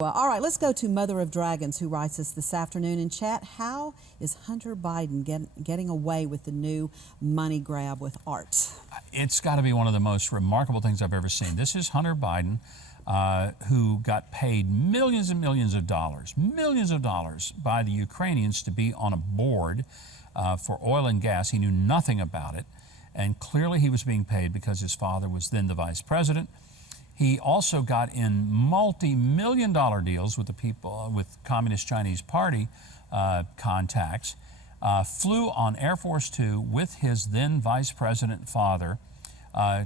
Well, all right, let's go to Mother of Dragons, who writes us this afternoon in chat. How is Hunter Biden getting away with the new money grab with art? It's got to be one of the most remarkable things I've ever seen. This is Hunter Biden, who got paid millions and millions of dollars by the Ukrainians to be on a board for oil and gas. He knew nothing about it, and clearly he was being paid because his father was then the vice president. He also got in multi-million-dollar deals with the people, with Communist Chinese Party contacts, flew on Air Force Two with his then vice president father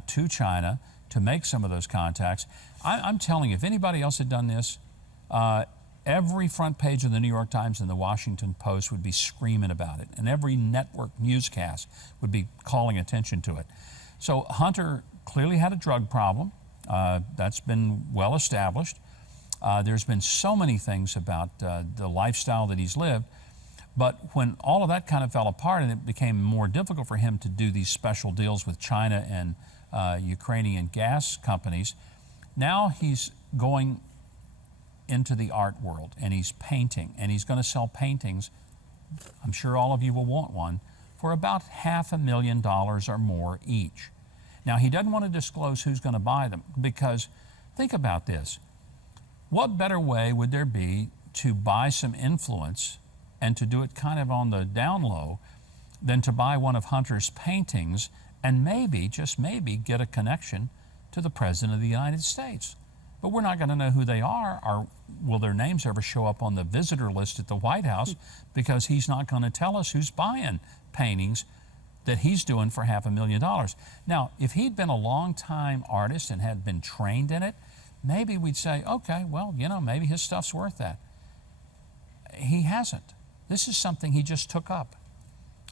to China to make some of those contacts. I'm telling you, if anybody else had done this, every front page of the New York Times and the Washington Post would be screaming about it, and every network newscast would be calling attention to it. So Hunter clearly had a drug problem. That's been well established. There's been so many things about the lifestyle that he's lived, but when all of that kind of fell apart and it became more difficult for him to do these special deals with China and Ukrainian gas companies, now he's going into the art world and he's painting, and he's going to sell paintings. I'm sure all of you will want one for about $500,000 or more each. Now, he doesn't want to disclose who's going to buy them, because think about this. What better way would there be to buy some influence and to do it kind of on the down low than to buy one of Hunter's paintings and maybe, just maybe, get a connection to the President of the United States? But we're not going to know who they are, or will their names ever show up on the visitor list at the White House, because he's not going to tell us who's buying paintings that he's doing for $500,000. Now, if he'd been a long-time artist and had been trained in it, maybe we'd say, okay, well, you know, maybe his stuff's worth that. He hasn't. This is something he just took up.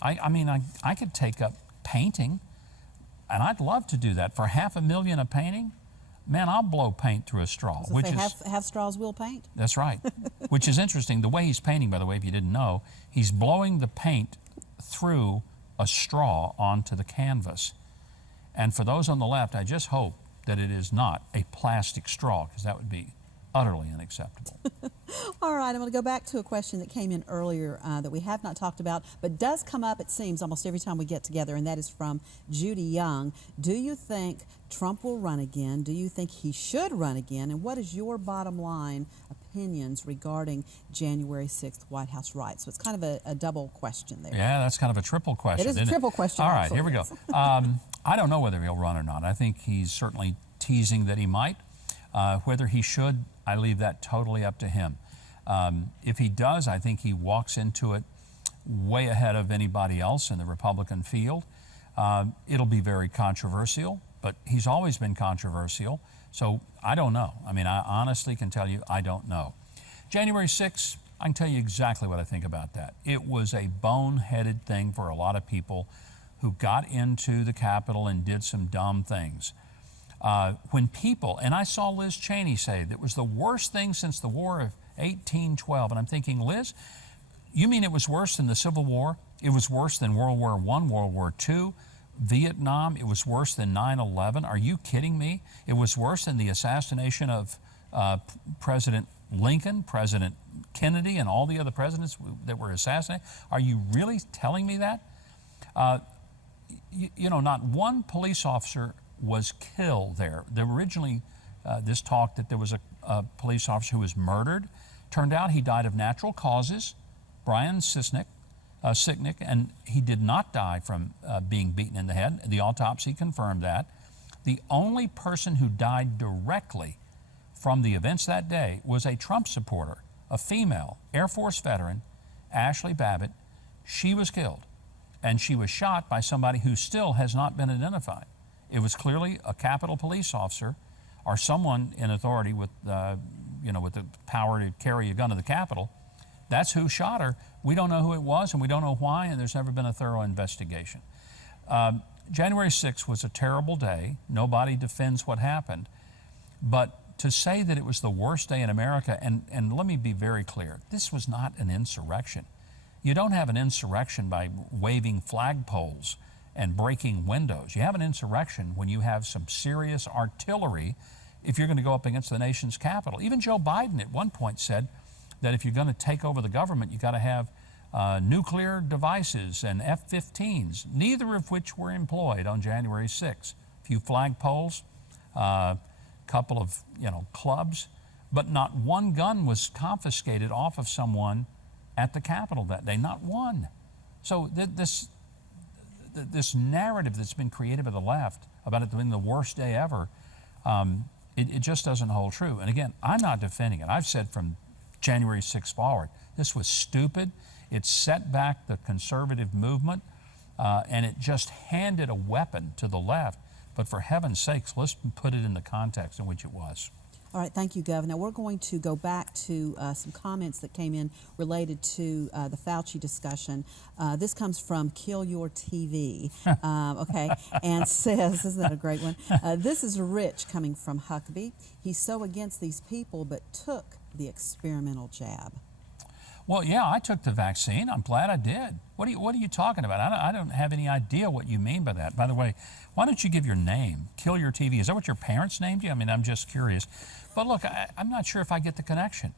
I mean, I could take up painting, and I'd love to do that. For $500,000 a painting, man, I'll blow paint through a straw. So half straws will paint? That's right. Which is interesting. The way he's painting, by the way, if you didn't know, he's blowing the paint through a straw onto the canvas. And for those on the left, I just hope that it is not a plastic straw, because that would be utterly unacceptable. All right, I'm going to go back to a question that came in earlier that we have not talked about, but does come up, it seems, almost every time we get together, and that is from Judy Young. Do you think Trump will run again? Do you think he should run again? And what is your bottom line opinions regarding January 6th White House riots? So it's kind of a double question there. Yeah, that's kind of a triple question. It is a triple question. All right, here we go. I don't know whether he'll run or not. I think he's certainly teasing that he might. Whether he should, I leave that totally up to him. If he does, I think he walks into it way ahead of anybody else in the Republican field. It'll be very controversial, but he's always been controversial, so I don't know. I mean, I honestly can tell you I don't know. January 6th, I can tell you exactly what I think about that. It was a boneheaded thing for a lot of people who got into the Capitol and did some dumb things. When people, and I saw Liz Cheney say that it was the worst thing since the War of 1812, and I'm thinking, Liz, you mean it was worse than the Civil War? It was worse than World War I, World War II, Vietnam? It was worse than 9/11? Are you kidding me? It was worse than the assassination of President Lincoln, President Kennedy, and all the other presidents that were assassinated? Are you really telling me that? You know, not one police officer was killed there. There originally this talk that there was a police officer who was murdered. Turned out he died of natural causes, Brian Sicknick, and he did not die from being beaten in the head. The autopsy confirmed that. The only person who died directly from the events that day was a Trump supporter, a female Air Force veteran, Ashley Babbitt. She was killed, and she was shot by somebody who still has not been identified. It was clearly a Capitol police officer or someone in authority with, you know, with the power to carry a gun to the Capitol. That's who shot her. We don't know who it was, and we don't know why, and there's never been a thorough investigation. January 6th was a terrible day. Nobody defends what happened. But to say that it was the worst day in America, and let me be very clear, this was not an insurrection. You don't have an insurrection by waving flagpoles and breaking windows. You have an insurrection when you have some serious artillery if you're going to go up against the nation's capital. Even Joe Biden at one point said that if you're going to take over the government, you got to have nuclear devices and F-15s, neither of which were employed on January 6th. A few flagpoles, a couple of clubs, but not one gun was confiscated off of someone at the Capitol that day, not one. So this narrative that's been created by the left about it being the worst day ever, it just doesn't hold true. And again, I'm not defending it. I've said from January 6th forward, this was stupid. It set back the conservative movement, and it just handed a weapon to the left. But for heaven's sakes, let's put it in the context in which it was. All right, thank you, Governor. We're going to go back to some comments that came in related to the Fauci discussion. This comes from Kill Your TV, okay, and says, isn't that a great one? This is Rich coming from Huckabee. He's so against these people, but took the experimental jab. Well, yeah, I took the vaccine. I'm glad I did. What are you talking about? I don't have any idea what you mean by that. By the way, why don't you give your name? Kill Your TV. Is that what your parents named you? I mean, I'm just curious. But look, I'm not sure if I get the connection.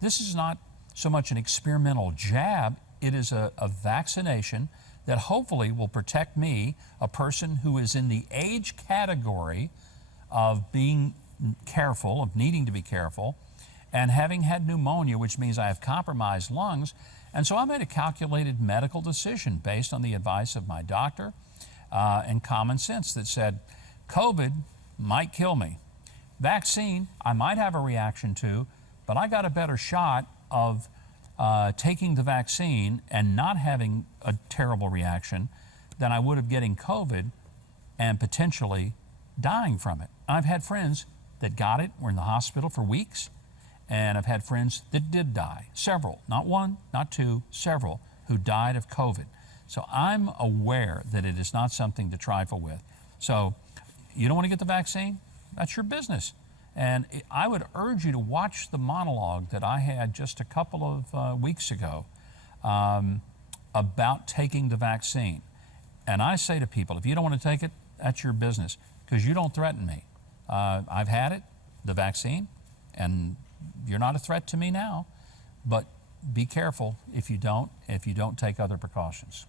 This is not so much an experimental jab. It is a vaccination that hopefully will protect me, a person who is in the age category of being careful, of needing to be careful, and having had pneumonia, which means I have compromised lungs. And so I made a calculated medical decision based on the advice of my doctor and common sense that said, COVID might kill me. Vaccine, I might have a reaction to, but I got a better shot of taking the vaccine and not having a terrible reaction than I would of getting COVID and potentially dying from it. I've had friends that got it, were in the hospital for weeks, and I've had friends that did die, several, not one, not two, several, who died of COVID. So I'm aware that it is not something to trifle with. So you don't want to get the vaccine? That's your business. And I would urge you to watch the monologue that I had just a couple of weeks ago about taking the vaccine. And I say to people, if you don't want to take it, that's your business, because you don't threaten me. I've had it, the vaccine, and you're not a threat to me now, but be careful if you don't take other precautions.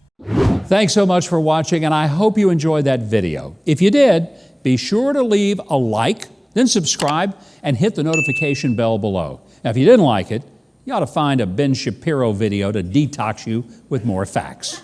Thanks so much for watching, and I hope you enjoyed that video. If you did, be sure to leave a like, then subscribe, and hit the notification bell below. Now, if you didn't like it, you ought to find a Ben Shapiro video to detox you with more facts.